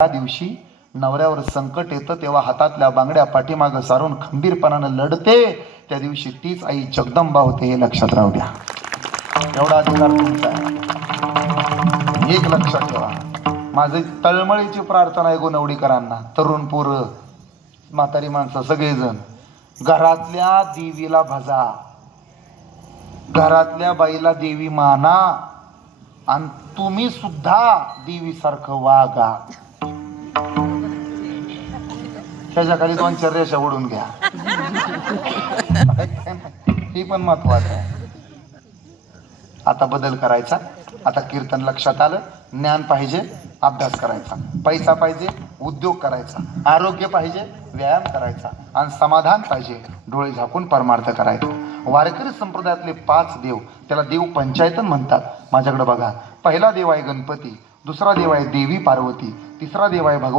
त्या दिवशी नवऱ्यावर संकट येतं तेव्हा हातातल्या बांगड्या पाठीमागं सारून खंबीरपणानं लढते, त्या दिवशी तीच आई जगदंबा होते, हे लक्षात राहू द्या. एवढा अधिकार तुमचा आहे, एक लक्षात ठेवा. माझी तळमळीची प्रार्थना आहे गोनवडीकरांना, तरुण पोरं, म्हातारी माणसं सगळेजण, घरातल्या देवीला भजा, घरातल्या बाईला देवी माना आणि तुम्ही सुद्धा देवीसारखं वागा. त्याच्या खाली 2-4 रेषा ओढून घ्या. ही पण महत्वाचं आहे. आता बदल करायचा. आता कीर्तन लक्षात आलं. ज्ञान पाहिजे, अभ्यास करायचा. पैसा पाहिजे, उद्योग करायचा. आरोग्य पाहिजे, व्यायाम करायचा. आणि समाधान पाहिजे, डोळे झाकून परमार्थ करायचा. वारकरी संप्रदायातले 5 देव, त्याला देव पंचायतन म्हणतात. माझ्याकडे बघा. पहिला देव आहे गणपती, दुसरा देव आहे देवी पार्वती, तिसरा देव आहे भगवान